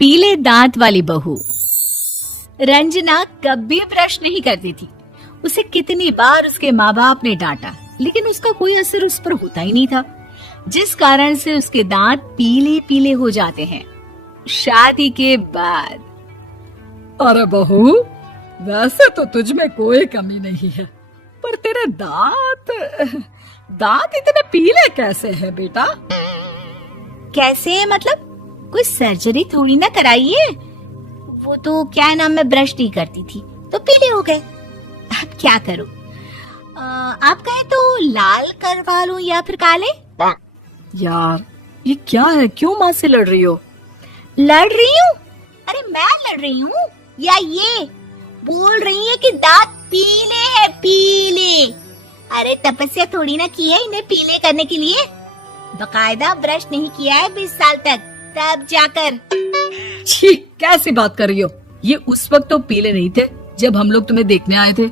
पीले दांत वाली बहू। रंजना कभी ब्रश नहीं करती थी। उसे कितनी बार उसके माँ बाप ने डांटा, लेकिन उसका कोई असर उस पर होता ही नहीं था, जिस कारण से उसके दांत पीले पीले हो जाते हैं। शादी के बाद। अरे बहू, वैसे तो तुझ में कोई कमी नहीं है, पर तेरे दांत इतने पीले कैसे हैं बेटा? कैसे मतलब? कोई सर्जरी थोड़ी ना कराइए। वो तो क्या नाम, मैं ब्रश नहीं करती थी तो पीले हो गए। अब क्या करूं? आप कहें तो लाल करवा लूं या फिर काले? यार ये क्या है, क्यों माँ से लड़ रही हो? लड़ रही हूँ? अरे मैं लड़ रही हूँ या ये बोल रही है कि दांत पीले हैं, पीले। अरे तपस्या थोड़ी ना की है इन्हें पीले करने के लिए। बकायदा ब्रश नहीं किया है 20 साल तक, तब जाकर। छी, कैसी बात कर रही हो? ये उस वक्त तो पीले नहीं थे जब हम लोग तुम्हें देखने आए थे।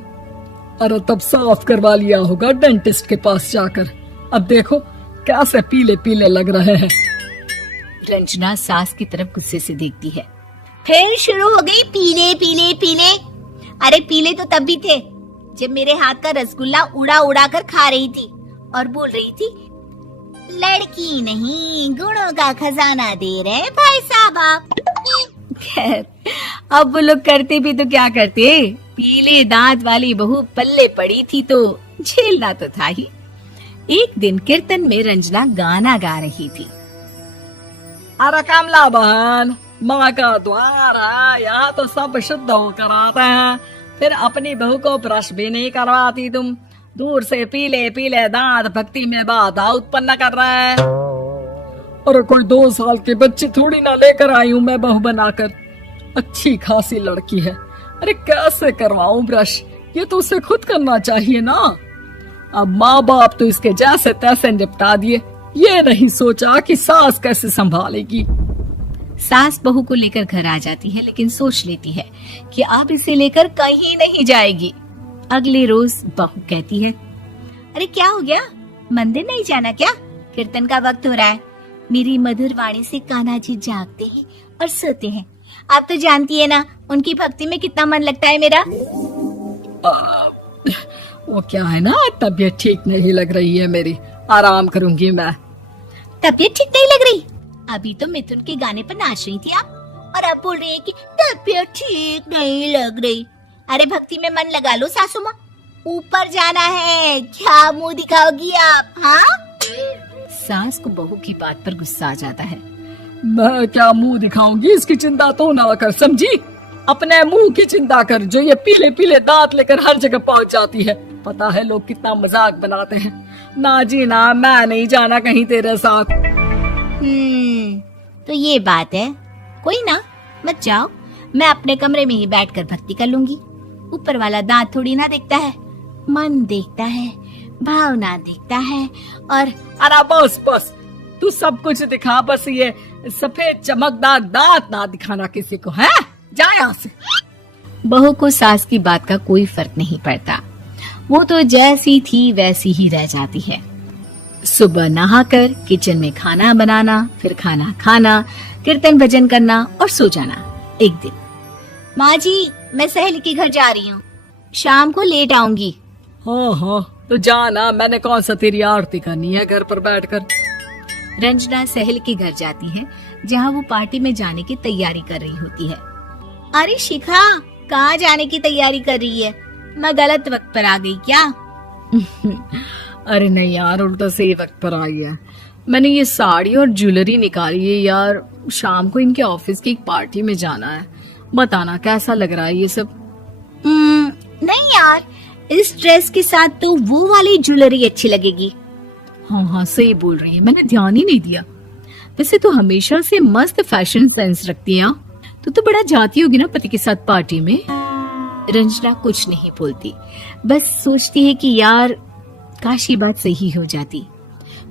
अरे तब साफ करवा लिया होगा डेंटिस्ट के पास जाकर। अब देखो कैसे पीले पीले लग रहे हैं। रंजना सास की तरफ गुस्से से देखती है। फिर शुरू हो गई पीले पीले पीले। अरे पीले तो तब भी थे जब मेरे हाथ का रसगुल्ला उड़ा उड़ा कर खा रही थी और बोल रही थी, लड़की नहीं गुणों का खजाना दे रहे भाई साहब आप। खैर, अब वो लोग करते भी तो क्या करते, पीले दांत वाली बहू पल्ले पड़ी थी तो झेलना तो था ही। एक दिन कीर्तन में रंजना गाना गा रही थी। अरे कमला बहन, माँ का द्वार है, यहाँ तो सब शुद्ध होकर आते हैं, फिर अपनी बहू को ब्रश भी नहीं करवाती तुम। दूर से पीले पीले दांत भक्ति में बाधा उत्पन्न कर रहे हैं। अरे कोई 2 साल के बच्चे थोड़ी ना लेकर आई हूँ मैं बहू बनाकर। अच्छी खासी लड़की है, अरे कैसे करवाऊं ब्रश? ये तो उसे खुद करना चाहिए ना। अब माँ बाप तो इसके जैसे तैसे निपटा दिए, ये नहीं सोचा कि सास कैसे संभालेगी। सास बहू को लेकर घर आ जाती है, लेकिन सोच लेती है कि अब इसे लेकर कहीं नहीं जाएगी। अगले रोज बहू कहती है, अरे क्या हो गया, मंदिर नहीं जाना क्या? कीर्तन का वक्त हो रहा है। मेरी मधुर वाणी से कान्हा जी जागते हैं और सोते हैं। आप तो जानती है ना उनकी भक्ति में कितना मन लगता है मेरा। वो क्या है ना, तबीयत ठीक नहीं लग रही है मेरी, आराम करूंगी मैं। तबीयत ठीक नहीं लग रही? अभी तो मिथुन के गाने पर नाच रही थी आप, और अब बोल रही है कि तबीयत ठीक नहीं लग रही। अरे भक्ति में मन लगा लो सासू माँ, ऊपर जाना है, क्या मुंह दिखाओगी आप? हाँ? सास को बहू की बात पर गुस्सा आ जाता है। मैं क्या मुंह दिखाऊंगी, इसकी चिंता तो ना कर, समझी? अपने मुंह की चिंता कर, जो ये पीले पीले दांत लेकर हर जगह पहुंच जाती है। पता है लोग कितना मजाक बनाते हैं। ना जी ना, मैं नहीं जाना कहीं तेरे साथ। तो ये बात है, कोई ना, मत जाओ, मैं अपने कमरे में ही बैठकर भक्ति कर लूंगी। ऊपर वाला दांत थोड़ी ना देखता है, मन देखता है, भावना देखता है। और अरे बस बस, तू सब कुछ दिखा, बस ये सफेद चमकदार दांत ना दिखाना किसी को, है? जा यहाँ से। बहू को सास की बात का कोई फर्क नहीं पड़ता, वो तो जैसी थी वैसी ही रह जाती है। सुबह नहाकर किचन में खाना बनाना, फिर खाना खाना, कीर्तन भजन करना और सो जाना। एक दिन, माँ जी मैं सहेली के घर जा रही हूँ, शाम को लेट आऊंगी। हाँ हाँ तो जाना, मैंने कौन सा तेरी आरती करनी है घर पर बैठकर। रंजना सहेली के घर जाती है, जहाँ वो पार्टी में जाने की तैयारी कर रही होती है। अरे शिखा, कहाँ जाने की तैयारी कर रही है? मैं गलत वक्त पर आ गई क्या? अरे नहीं यार, उल्टा सही वक्त पर आई है। मैंने ये साड़ी और ज्वेलरी निकाली है यार, शाम को इनके ऑफिस की एक पार्टी में जाना है। बताना कैसा लग रहा है ये सब? नहीं यार, इस ड्रेस के साथ तो वो वाली ज्वेलरी अच्छी लगेगी। हाँ हाँ सही बोल रही है, मैंने ध्यान ही नहीं दिया। वैसे तो हमेशा से मस्त फैशन सेंस रखती है। तो बड़ा जाती होगी ना पति के साथ पार्टी में। रंजना कुछ नहीं बोलती, बस सोचती है कि यार काश ये बात सही हो जाती,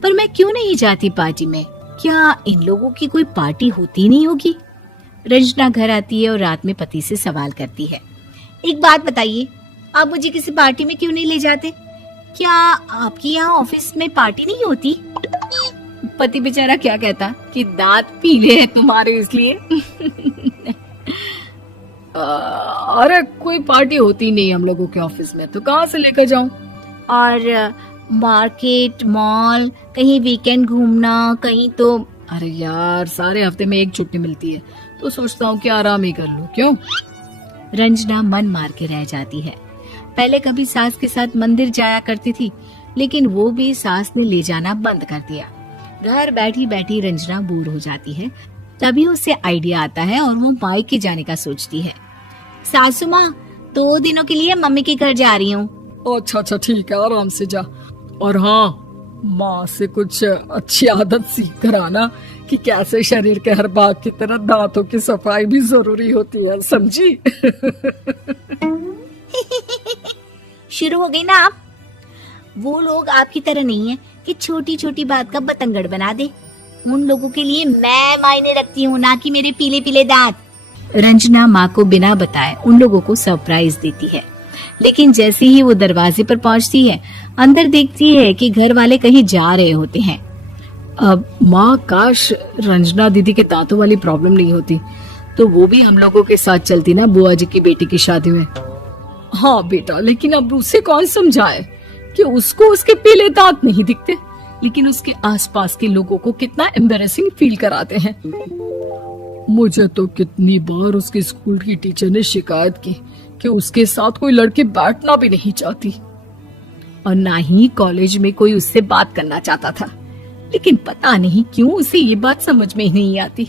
पर मैं क्यों नहीं जाती पार्टी में? क्या इन लोगों की कोई पार्टी होती नहीं होगी? रंजना घर आती है और रात में पति से सवाल करती है, एक बात बताइए, आप मुझे किसी पार्टी में क्यों नहीं ले जाते? क्या आपकी यहाँ ऑफिस में पार्टी नहीं होती? पति बेचारा क्या कहता कि दांत पीले हैं तुम्हारे इसलिए। अरे कोई पार्टी होती नहीं हम लोगों के ऑफिस में, तो कहाँ से लेकर जाऊं? और मार्केट, मॉल, कहीं वीकेंड घूमना, कहीं तो। अरे यार सारे हफ्ते में एक छुट्टी मिलती है, तो सोचता हूँ कि आराम ही कर लूं। क्यों? रंजना मन मार के रह जाती है। पहले कभी सास के साथ मंदिर जाया करती थी, लेकिन वो भी सास ने ले जाना बंद कर दिया। घर बैठी बैठी रंजना बोर हो जाती है। तभी उसे आइडिया आता है और वो मायके जाने का सोचती है। सासू माँ, 2 दिनों के लिए मम्मी के घर जा रही हूँ। अच्छा ठीक है, आराम से जा। और हाँ, माँ से कुछ अच्छी आदत सीख कर आना कि कैसे शरीर के हर भाग की तरह दांतों की सफाई भी जरूरी होती है, समझी? शुरू हो गई ना आप। वो लोग आपकी तरह नहीं है कि छोटी छोटी बात का बतंगड़ बना दे। उन लोगों के लिए मैं मायने रखती हूँ, ना कि मेरे पीले पीले दांत। रंजना माँ को बिना बताए उन लोगों को सरप्राइज देती है, लेकिन जैसे ही वो दरवाजे पर पहुंचती है, अंदर देखती है कि घर वाले कहीं जा रहे होते हैं। अब माँ, काश रंजना दीदी के दांतों वाली प्रॉब्लम नहीं होती, तो वो भी हम लोगों के साथ चलती ना बुआ जी की बेटी की शादी में। हाँ बेटा, लेकिन अब उसे कौन समझाए कि उसको उसके पीले दांत नहीं दिखते, लेकिन उसके आसपास के लोगों को कितना एम्बैरेसिंग फील कराते हैं। मुझे तो कितनी बार उसके स्कूल की टीचर ने शिकायत की कि उसके साथ कोई लड़की बैठना भी नहीं चाहती, और ना ही कॉलेज में कोई उससे बात करना चाहता था। लेकिन पता नहीं क्यों उसे ये बात समझ में ही नहीं आती।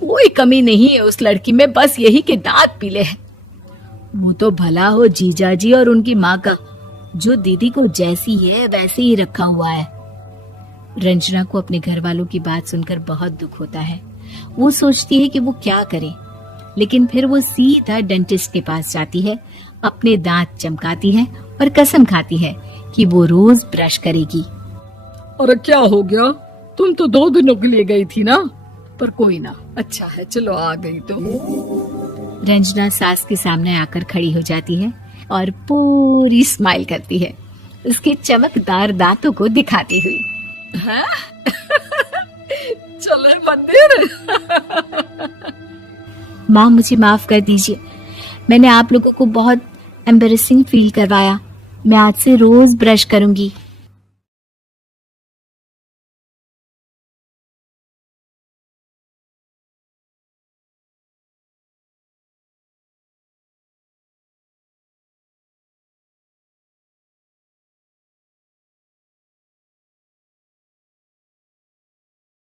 कोई कमी नहीं है उस लड़की में, बस यही कि दांत पीले हैं। वो तो भला हो जीजा जी और उनकी माँ का, जो दीदी को जैसी है वैसे ही रखा हुआ है। रंजना को अपने घर वालों की बात सुनकर बहुत दुख होता है। वो सोचती है कि वो क्या करे, लेकिन फिर वो सीधा डेंटिस्ट के पास जाती है, अपने दांत चमकाती है और कसम खाती है कि वो रोज ब्रश करेगी। अरे क्या हो गया? तुम तो 2 दिनों के लिए गई थी ना, पर कोई ना, अच्छा है, चलो आ गई तो। रंजना सास के सामने आकर खड़ी हो जाती है और पूरी स्माइल करती है, उसके चमकदार दांतों को दिखाती हुई। हैं? चले मंदिर। माँ, मुझे माफ कर दीजिए, मैंने आप लोगों को बहुत एम्बैरेसिंग फील करवाया। मैं आज से रोज ब्रश करूंगी।